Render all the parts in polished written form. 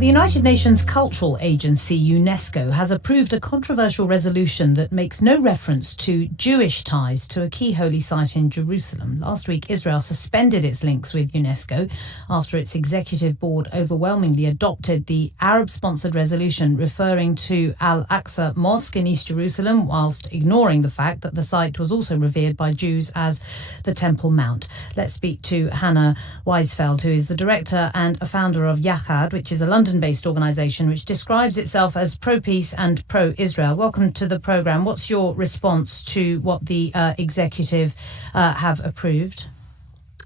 the United Nations Cultural Agency, UNESCO, has approved a controversial resolution that makes no reference to Jewish ties to a key holy site in Jerusalem. Last week, Israel suspended its links with UNESCO after its executive board overwhelmingly adopted the Arab-sponsored resolution referring to Al-Aqsa Mosque in East Jerusalem, whilst ignoring the fact that the site was also revered by Jews as the Temple Mount. Let's speak to Hannah Weisfeld, who is the director and a founder of Yachad, which is a London-based organisation which describes itself as pro-peace and pro-Israel. Welcome to the programme. What's your response to what the executive have approved?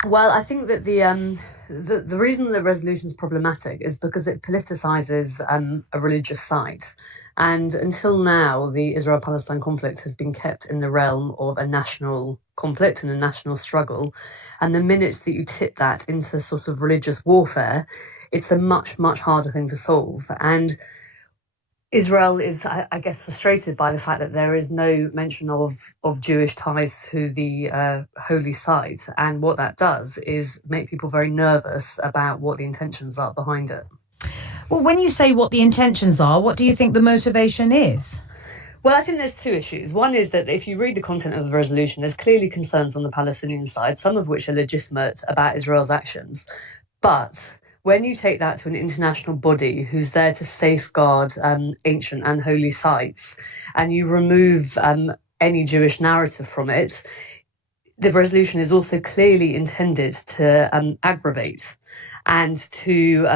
Well, I think that the reason the resolution is problematic is because it politicises a religious site. And until now, the Israel-Palestine conflict has been kept in the realm of a national conflict and a national struggle. And the minute that you tip that into sort of religious warfare, it's a much, much harder thing to solve. And Israel is, I guess, frustrated by the fact that there is no mention of Jewish ties to the holy site. And what that does is make people very nervous about what the intentions are behind it. Well, when you say what the intentions are, what do you think the motivation is? Well, I think there's two issues. One is that if you read the content of the resolution, there's clearly concerns on the Palestinian side, some of which are legitimate about Israel's actions. But when you take that to an international body who's there to safeguard ancient and holy sites, and you remove any Jewish narrative from it, the resolution is also clearly intended to aggravate and to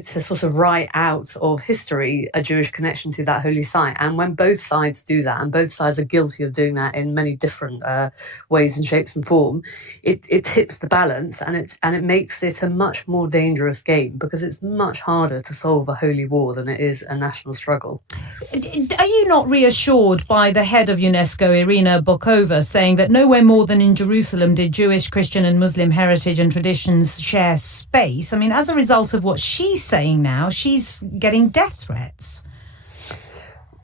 sort of write out of history a Jewish connection to that holy site. And when both sides do that, and both sides are guilty of doing that in many different ways and shapes and form, it tips the balance, and it makes it a much more dangerous game, because it's much harder to solve a holy war than it is a national struggle. Are you not reassured by the head of UNESCO, Irina Bokova, saying that nowhere more than in Jerusalem did Jewish, Christian and Muslim heritage and traditions share space? I mean, as a result of what she's saying now, she's getting death threats.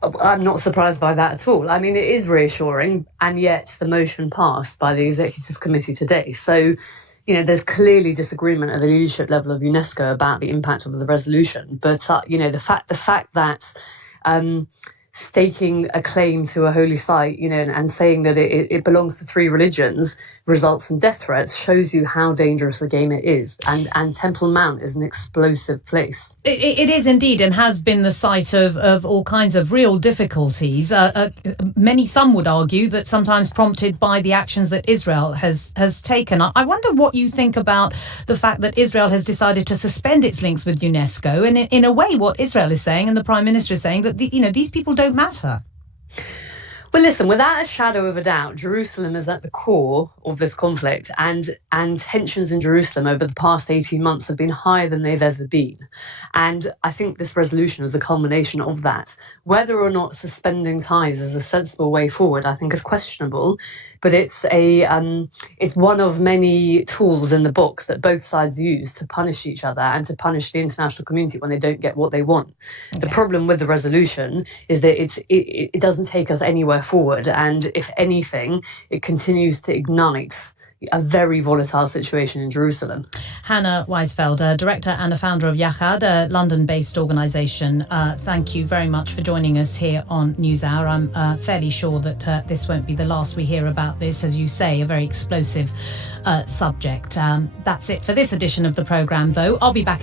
I'm not surprised by that at all. I mean, it is reassuring, and yet the motion passed by the executive committee today. So, there's clearly disagreement at the leadership level of UNESCO about the impact of the resolution. But, the fact that staking a claim to a holy site, and saying that it belongs to three religions results in death threats shows you how dangerous a game it is. And Temple Mount is an explosive place. It is indeed, and has been the site of all kinds of real difficulties. Some would argue that sometimes prompted by the actions that Israel has taken. I wonder what you think about the fact that Israel has decided to suspend its links with UNESCO, and in a way what Israel is saying, and the Prime Minister is saying, that these people don't matter. Well, listen, without a shadow of a doubt, Jerusalem is at the core of this conflict, and tensions in Jerusalem over the past 18 months have been higher than they've ever been. And I think this resolution is a culmination of that. Whether or not suspending ties is a sensible way forward, I think, is questionable, but it's one of many tools in the box that both sides use to punish each other and to punish the international community when they don't get what they want. Okay. The problem with the resolution is that it doesn't take us anywhere forward, and if anything, it continues to ignite a very volatile situation in Jerusalem. Hannah Weisfeld, director and a founder of Yachad, a London-based organisation. Thank you very much for joining us here on NewsHour. I'm fairly sure that this won't be the last we hear about this, as you say, a very explosive subject. That's it for this edition of the programme, though. I'll be back